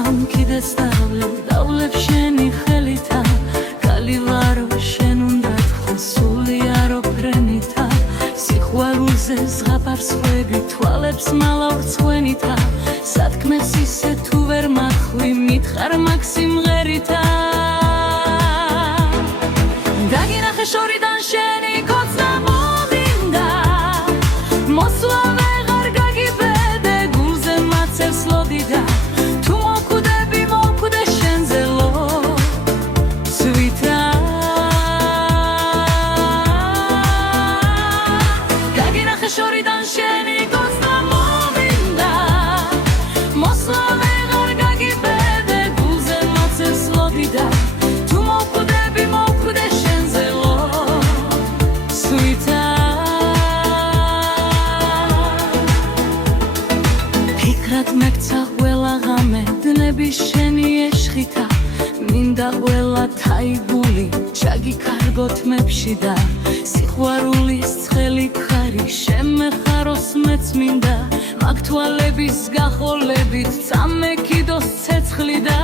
მისხამ კიდეც დავლებ შენი ხელითა კალი ვარო შენ უნდა თქვა სული არო ფრენითა სიყვარულზე ზღაპარს ხვები თვალებს მალავ რცხვენითა სათქმეს ისე თუ ვერ მახვი მითხარ მაგ სიმღერითა დაგინახე შორიდან შენი კოცნა მომინდა მოსვლა ვეღარ გაგიბედე გულზე მაცევს ლოდიდა თუ მოკვდები მოკვდე შენზე ლო სვითა დაგინახე შორიდან შენი კოცნა მომინდა მოსვლა ვეღარ გაგიბედე გულზე მაცევს ლოდიდა თუ მოკვდები მოკვდე შენზე ლო სვითა ფიქრად მეკცა ყველა ღამე დნები შენი ეშხითა მინდა ყველა თაიგული ჩაგიკარგო თმებში და სიყვარულის ცხელი ხარი შემეხაროს მეც მინდა მაგ თვალების გახოლებით წამეკიდოს ცეცხლი და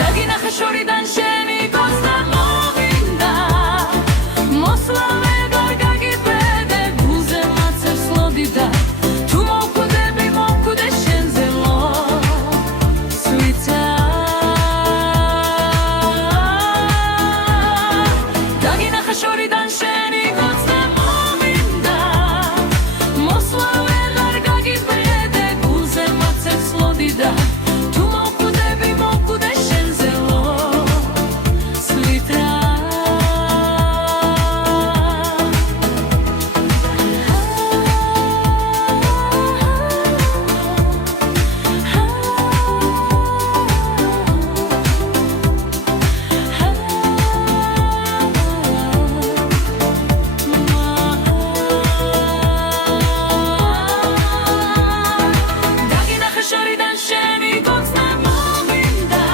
დაგინახე შორიდან შენი კოცნა მომინდა მოსვლა ვეღარ გაგიბედე გულზე მაცევს ლოდიდა თუ მოკვდები მოკვდე შენზე ლო სვითა დაგინახე შორიდან შენი კოცნა მომინდა მოსვლა ვეღარ გაგიბედე გულზე მაცევს ლოდიდა თუ მოკვდები მოკვდე შენზე ლო სვითა დაგინახე შორიდან შენი კოცნა მომინდა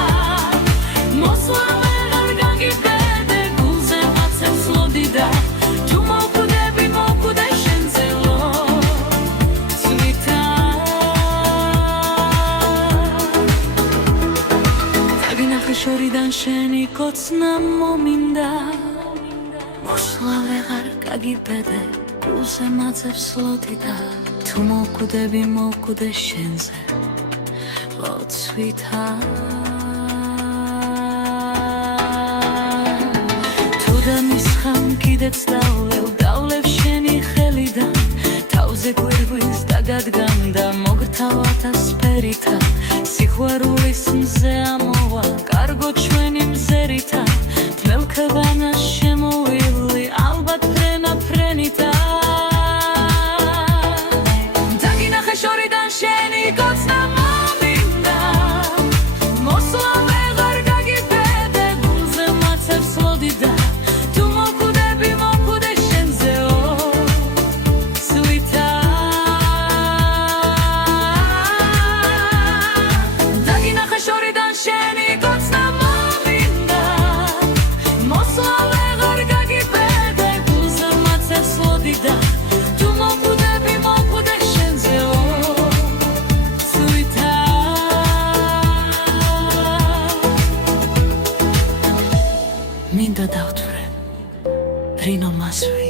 მოსვლა ვეღარ გაგიბედე გულზე მაცევს ლოდიდა თუ მოკვდები მოკვდე შენზე ლო სვითა დაგინახე შორიდან შენი კოცნა მომინდა მოსვლა ვეღარ გაგიბედე გულზე მაცევს ლოდიდა თუ მოკვდები მოკვდე შენზე ლო სვითა თუ დამისხამ კიდეც დავლებ შენი ხელიდან თავზე გვირგვინს დაგადგამდა მოგრთავათა სფერითა სიყვარულის მზე ამოვა კარგო ჩვენი მზერითა თმელქბანა შემოვილი ალბათ ფრენა ფრენითა დაგინახე შორიდან შენი კოცნა მომინდა მოსვლა ვეღარ გაგიბედე გულზე მაცევს ლოდიდა თუ მოკვდები მოკვდე შენზე ლო სვითა დაგინახე შორიდან შენი კოცნა მომინდა მოსვლა ვეღარ გაგიბედე გულზე მაცევს ლოდიდა თუ მოკვდები მოკვდე შენზე ლო სვითა მინდა დავთვრე რინო მასვი